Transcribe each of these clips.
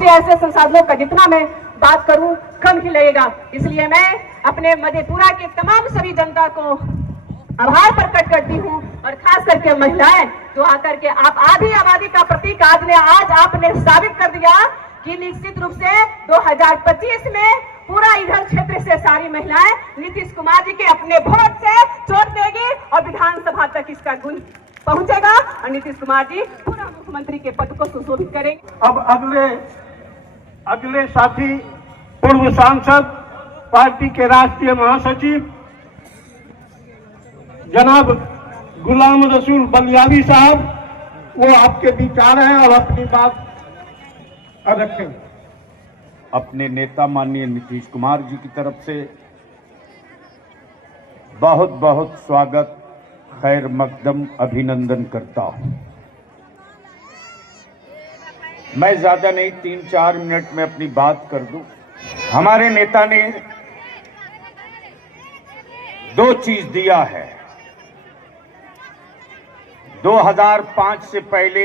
से ऐसे संसाधनों का जितना मैं बात करूं कम ही लगेगा। इसलिए मैं अपने मधेपुरा के तमाम सभी जनता को आभार प्रकट करती हूं और खास करके महिलाएं जो आकर के आप आधी आबादी का प्रतीक आज आपने साबित कर दिया कि निश्चित रूप से 2025 में पूरा इधर क्षेत्र से सारी महिलाएं नीतीश कुमार जी के अपने वोट से चोट देगी और विधानसभा तक इसका गुण पहुंचेगा और नीतीश कुमार जी पूरा मुख्यमंत्री के पद को सुशोभित करेंगे। अब अगले साथी पूर्व सांसद पार्टी के राष्ट्रीय महासचिव जनाब गुलाम रसूल बलियावी साहब, वो आपके बीच आ रहे हैं और अपनी बात रखेंगे। अपने नेता माननीय नीतीश कुमार जी की तरफ से बहुत बहुत स्वागत, खैर मकदम, अभिनंदन करता हूं। मैं ज्यादा नहीं 3-4 मिनट में अपनी बात कर दूं। हमारे नेता ने 2 चीज दिया है। 2005 से पहले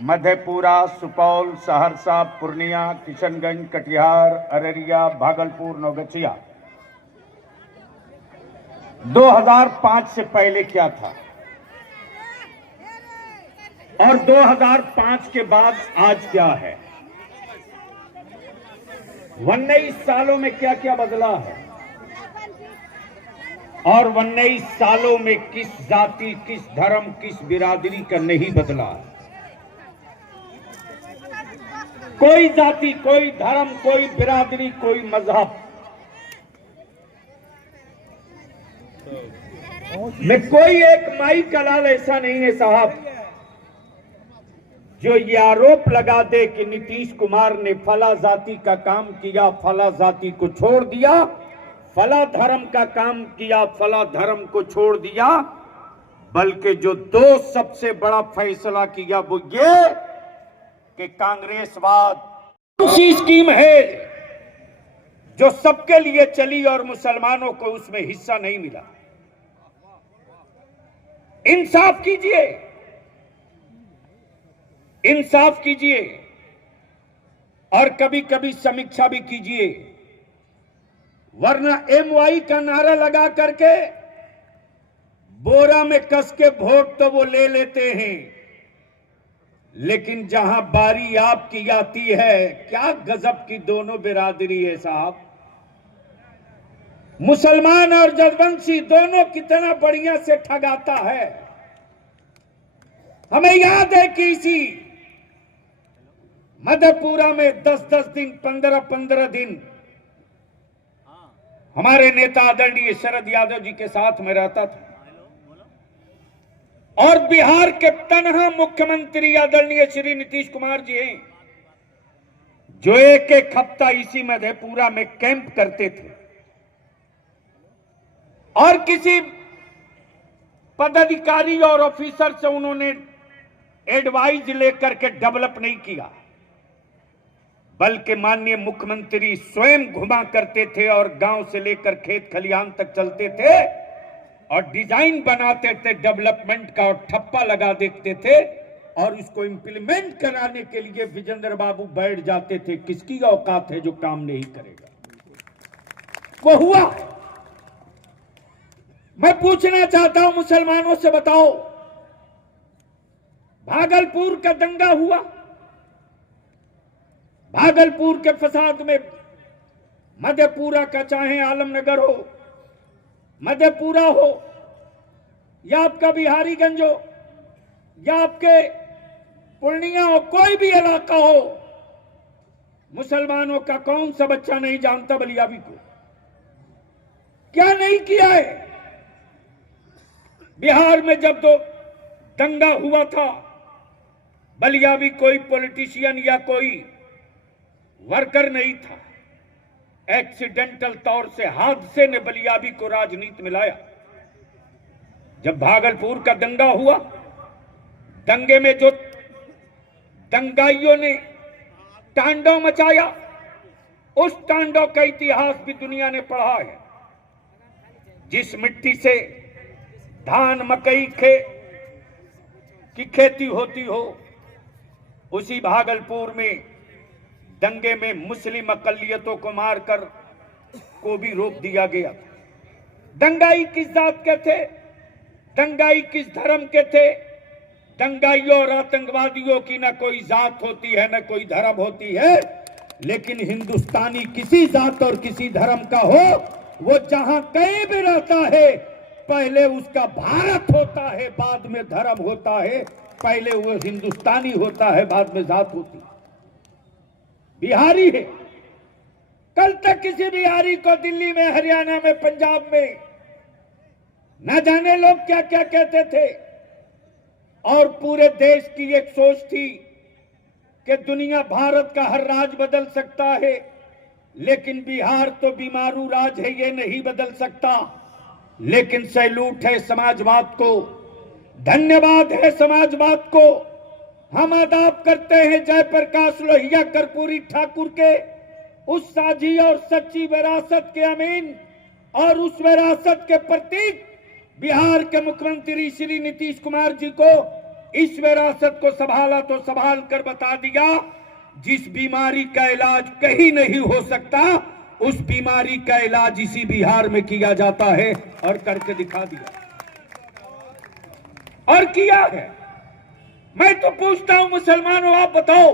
मधेपुरा, सुपौल, सहरसा, पूर्णिया, किशनगंज, कटिहार, अररिया, भागलपुर, नौगछिया, 2005 से पहले क्या था और 2005 के बाद आज क्या है। 19 सालों में क्या क्या बदला है और 19 सालों में किस जाति, किस धर्म, किस बिरादरी का नहीं बदला है। कोई जाति, कोई धर्म, कोई बिरादरी, कोई मजहब में कोई एक माई का लाल ऐसा नहीं है साहब जो ये आरोप लगा दे कि नीतीश कुमार ने फला जाति का काम किया, फला जाति को छोड़ दिया, फला धर्म का काम किया, फला धर्म को छोड़ दिया। बल्कि जो 2 सबसे बड़ा फैसला किया वो ये कि कांग्रेसवाद ऐसी स्कीम है जो सबके लिए चली और मुसलमानों को उसमें हिस्सा नहीं मिला। इंसाफ कीजिए, इंसाफ कीजिए और कभी कभी समीक्षा भी कीजिए, वरना MY का नारा लगा करके बोरा में कस के वोट तो वो ले लेते हैं, लेकिन जहां बारी आपकी आती है, क्या गजब की दोनों बिरादरी है साहब। मुसलमान और जदवंशी दोनों कितना बढ़िया से ठगाता है। हमें याद है कि इसी मधेपुरा में 10-10 दिन, 15-15 दिन हमारे नेता आदरणीय शरद यादव जी के साथ में रहता था और बिहार के तनहा मुख्यमंत्री आदरणीय श्री नीतीश कुमार जी हैं जो एक हफ्ता इसी मधेपुरा में कैंप करते थे और किसी पदाधिकारी और ऑफिसर से उन्होंने एडवाइस लेकर के डेवलप नहीं किया, बल्कि माननीय मुख्यमंत्री स्वयं घुमा करते थे और गांव से लेकर खेत खलिहान तक चलते थे और डिजाइन बनाते थे डेवलपमेंट का और ठप्पा लगा देते थे और उसको इंप्लीमेंट कराने के लिए विजेंद्र बाबू बैठ जाते थे। किसकी औकात है जो काम नहीं करेगा। वो हुआ। मैं पूछना चाहता हूं मुसलमानों से, बताओ भागलपुर का दंगा हुआ, भागलपुर के फसाद में मधेपुरा का चाहे आलमनगर हो, मधेपुरा हो या आपका बिहारीगंज हो या आपके पूर्णिया हो, कोई भी इलाका हो, मुसलमानों का कौन सा बच्चा नहीं जानता बलियावी को। क्या नहीं किया है। बिहार में जब तो दंगा हुआ था, बलियावी कोई पॉलिटिशियन या कोई वर्कर नहीं था, एक्सीडेंटल तौर से हादसे ने बलियावी को राजनीति में लाया। जब भागलपुर का दंगा हुआ, दंगे में जो दंगाइयों ने तांडव मचाया, उस तांडव का इतिहास भी दुनिया ने पढ़ा है। जिस मिट्टी से धान मकई की खेती होती हो, उसी भागलपुर में दंगे में मुस्लिम अकलियतों को मारकर को भी रोक दिया गया। दंगाई किस जात के थे, दंगाई किस धर्म के थे? दंगाइयों और आतंकवादियों की न कोई जात होती है न कोई धर्म होती है, लेकिन हिंदुस्तानी किसी जात और किसी धर्म का हो, वो जहां कहीं भी रहता है पहले उसका भारत होता है, बाद में धर्म होता है। पहले वो हिंदुस्तानी होता है, बाद में जात होती है। बिहारी है, कल तक किसी बिहारी को दिल्ली में, हरियाणा में, पंजाब में न जाने लोग क्या क्या कहते थे। और पूरे देश की एक सोच थी कि दुनिया भारत का हर राज बदल सकता है, लेकिन बिहार तो बीमारू राज है, ये नहीं बदल सकता। लेकिन सैल्यूट है समाजवाद को, धन्यवाद है समाजवाद को। हम आदाब करते हैं जयप्रकाश लोहिया कर्पूरी ठाकुर के उस साझी और सच्ची विरासत के अमीन और उस विरासत के प्रतीक बिहार के मुख्यमंत्री श्री नीतीश कुमार जी को। इस विरासत को संभाला तो संभाल कर बता दिया, जिस बीमारी का इलाज कहीं नहीं हो सकता, उस बीमारी का इलाज इसी बिहार में किया जाता है, और करके दिखा दिया और किया है। मैं तो पूछता हूं मुसलमानों, आप बताओ,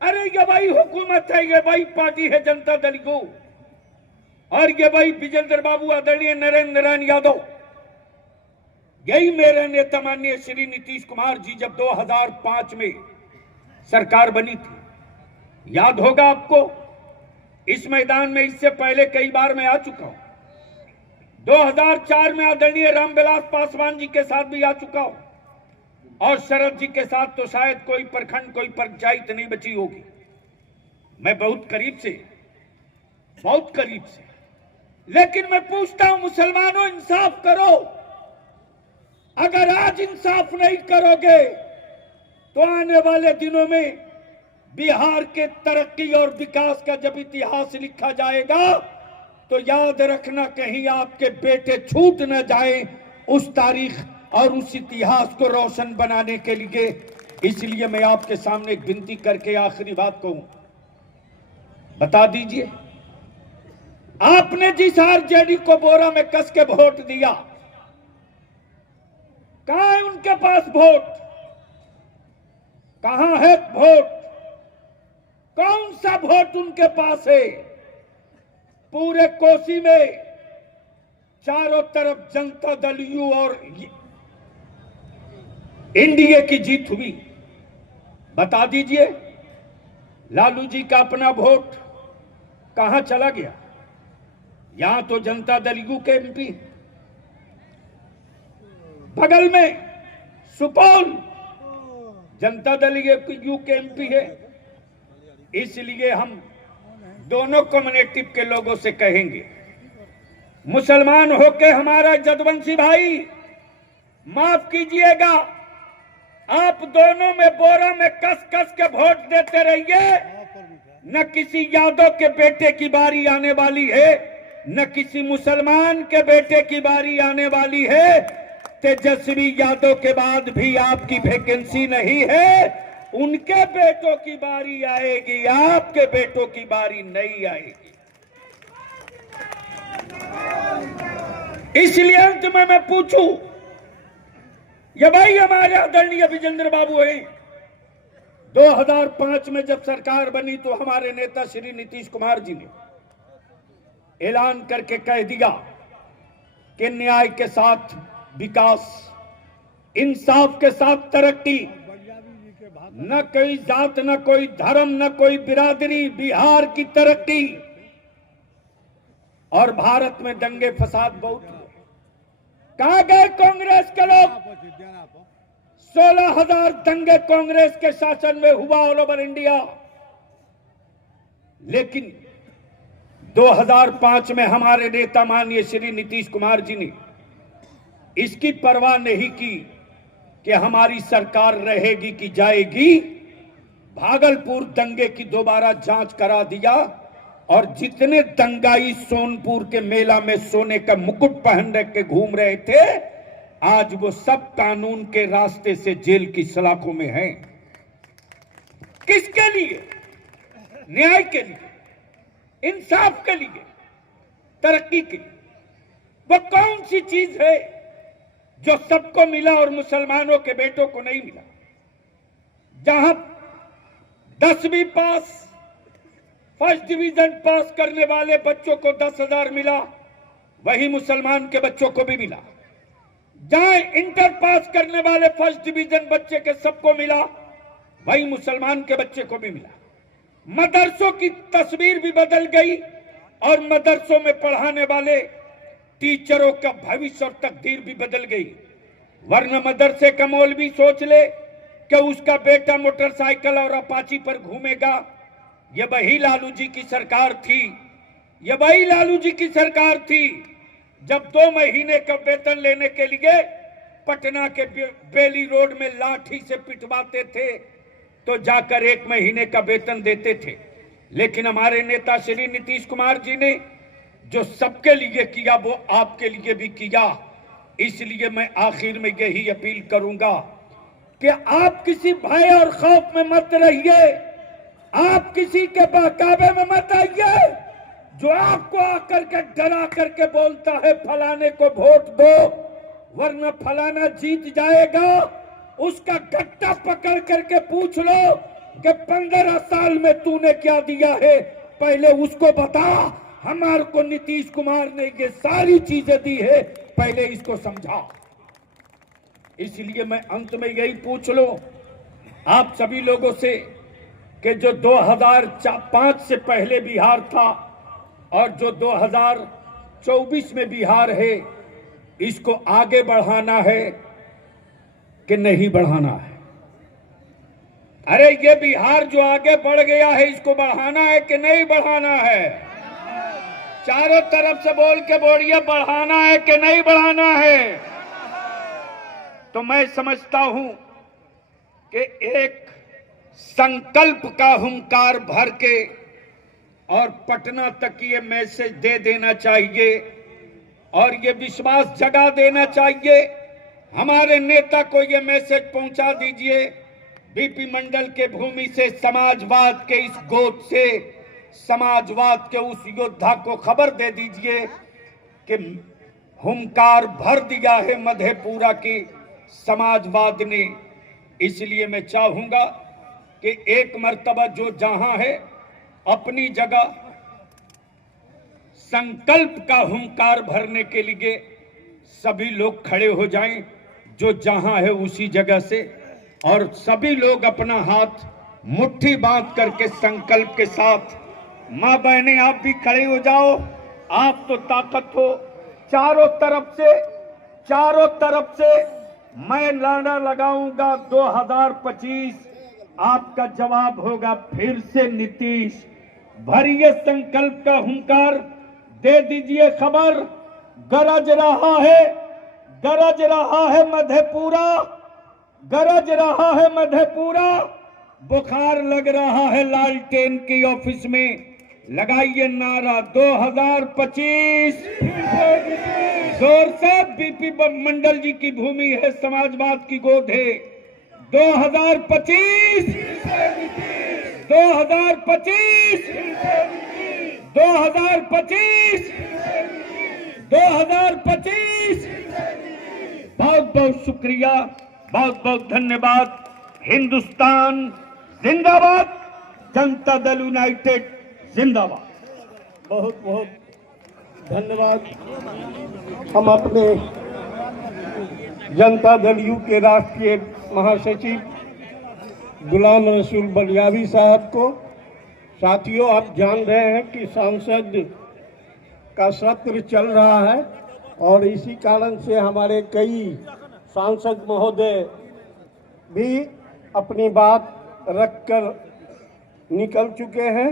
अरे ये भाई हुकूमत है, ये भाई पार्टी है जनता दल को, और ये भाई विजेंद्र बाबू आदरणीय नरेंद्र नारायण यादव, यही मेरे नेता माननीय श्री नीतीश कुमार जी जब 2005 में सरकार बनी थी, याद होगा आपको, इस मैदान में इससे पहले कई बार मैं आ चुका हूं। 2004 में आदरणीय रामविलास पासवान जी के साथ भी आ चुका हूं, और शरद जी के साथ तो शायद कोई प्रखंड, कोई पंचायत नहीं बची होगी। मैं बहुत करीब से, लेकिन मैं पूछता हूं मुसलमानों, इंसाफ करो। अगर आज इंसाफ नहीं करोगे तो आने वाले दिनों में बिहार के तरक्की और विकास का जब इतिहास लिखा जाएगा तो याद रखना, कहीं आपके बेटे छूट न जाए उस तारीख और उस इतिहास को रोशन बनाने के लिए। इसलिए मैं आपके सामने एक विनती करके आखिरी बात कहूं, बता दीजिए, आपने जिस आरजेडी को बोरा में कस के वोट दिया, कहां है उनके पास वोट? कहां है वोट? कौन सा वोट उनके पास है? पूरे कोसी में चारों तरफ जनता दल यू और एनडीए की जीत हुई। बता दीजिए, लालू जी का अपना वोट कहां चला गया? यहां तो जनता दल यू के एमपी, बगल में सुपौल जनता दल यू के एमपी है। इसलिए हम दोनों कम्युनिटी के लोगों से कहेंगे, मुसलमान होके हमारा जदवंशी भाई, माफ कीजिएगा, आप दोनों में बोरा में कस कस के वोट देते रहिए। न किसी यादव के बेटे की बारी आने वाली है, न किसी मुसलमान के बेटे की बारी आने वाली है। तेजस्वी यादव के बाद भी आपकी वैकेंसी नहीं है, उनके बेटों की बारी आएगी, आपके बेटों की बारी नहीं आएगी। इसलिए अंत में मैं पूछूं, ये भाई हमारे आदरणीय विजेंद्र बाबू हैं, 2005 में जब सरकार बनी तो हमारे नेता श्री नीतीश कुमार जी ने ऐलान करके कह दिया कि न्याय के साथ विकास, इंसाफ के साथ तरक्की, न कोई जात, न कोई धर्म, न कोई बिरादरी, बिहार की तरक्की। और भारत में दंगे फसाद बहुत हुए। कहां गए कांग्रेस के लोग? 16,000 दंगे कांग्रेस के शासन में हुआ ऑल ओवर इंडिया। लेकिन 2005 में हमारे नेता माननीय श्री नीतीश कुमार जी ने इसकी परवाह नहीं की कि हमारी सरकार रहेगी कि जाएगी। भागलपुर दंगे की दोबारा जांच करा दिया, और जितने दंगाई सोनपुर के मेला में सोने का मुकुट पहन के घूम रहे थे, आज वो सब कानून के रास्ते से जेल की सलाखों में हैं। किसके लिए? न्याय के लिए, इंसाफ के लिए, तरक्की के लिए। वो कौन सी चीज है जो सबको मिला और मुसलमानों के बेटों को नहीं मिला? जहां 10वीं पास, फर्स्ट डिवीजन पास करने वाले बच्चों को 10,000 मिला, वही मुसलमान के बच्चों को भी मिला। जहां इंटर पास करने वाले फर्स्ट डिवीजन बच्चे के सबको मिला, वही मुसलमान के बच्चे को भी मिला। मदरसों की तस्वीर भी बदल गई और मदरसों में पढ़ाने वाले टीचरों का भविष्य और तकदीर भी बदल गई। वरना मदरसे का मौलवी सोच ले कि उसका बेटा मोटरसाइकिल और अपाची पर घूमेगा। ये वही लालू जी की सरकार थी, ये वही लालू जी की सरकार थी जब 2 महीने का वेतन लेने के लिए पटना के बेली रोड में लाठी से पिटवाते थे तो जाकर 1 महीने का वेतन देते थे। लेकिन हमारे नेता श्री नीतीश कुमार जी ने जो सबके लिए किया वो आपके लिए भी किया। इसलिए मैं आखिर में यही अपील करूंगा कि आप किसी भय और खौफ में मत रहिए, आप किसी के बहकावे में मत आइए। जो आपको आकर के डरा करके बोलता है फलाने को वोट दो वरना फलाना जीत जाएगा, उसका गट्टा पकड़ करके पूछ लो कि 15 साल में तूने क्या दिया है, पहले उसको बता। हमारे को नीतीश कुमार ने ये सारी चीजें दी है, पहले इसको समझा। इसलिए मैं अंत में यही पूछ लो आप सभी लोगों से कि जो 2005 से पहले बिहार था और जो 2024 में बिहार है, इसको आगे बढ़ाना है कि नहीं बढ़ाना है? अरे ये बिहार जो आगे बढ़ गया है, इसको बढ़ाना है कि नहीं बढ़ाना है? चारों तरफ से बोल के बोलिए, बढ़ाना है कि नहीं बढ़ाना है? तो मैं समझता हूं कि एक संकल्प का हुंकार भर के और पटना तक ये मैसेज दे देना चाहिए और ये विश्वास जगा देना चाहिए। हमारे नेता को ये मैसेज पहुंचा दीजिए, बीपी मंडल के भूमि से समाजवाद के इस गोद से समाजवाद के उस योद्धा को खबर दे दीजिए कि हुंकार भर दिया है मधेपुरा की समाजवाद ने। इसलिए मैं चाहूंगा कि एक मर्तबा जो जहां है अपनी जगह संकल्प का हुंकार भरने के लिए सभी लोग खड़े हो जाएं, जो जहां है उसी जगह से, और सभी लोग अपना हाथ मुट्ठी बांध करके संकल्प के साथ, मां बहनें आप भी खड़े हो जाओ, आप तो ताकत हो। चारों तरफ से मैं नारा लगाऊंगा 2025, आपका जवाब होगा फिर से नीतीश। भरिए संकल्प का हुंकार, दे दीजिए खबर, गरज रहा है मधेपुरा, गरज रहा है मधेपुरा, बुखार लग रहा है लालटेन की ऑफिस में। लगाइए नारा 2025, जोर से। बीपी मंडल जी की भूमि है, समाजवाद की गोद है। 2025, 2025, 2025, 2025। बहुत बहुत शुक्रिया, बहुत बहुत धन्यवाद। हिंदुस्तान जिंदाबाद, जनता दल यूनाइटेड जिंदाबाद। बहुत बहुत धन्यवाद। हम अपने जनता दल यू के राष्ट्रीय महासचिव गुलाम रसूल बलियावी साहब को। साथियों, आप जान रहे हैं कि सांसद का सत्र चल रहा है और इसी कारण से हमारे कई सांसद महोदय भी अपनी बात रखकर निकल चुके हैं।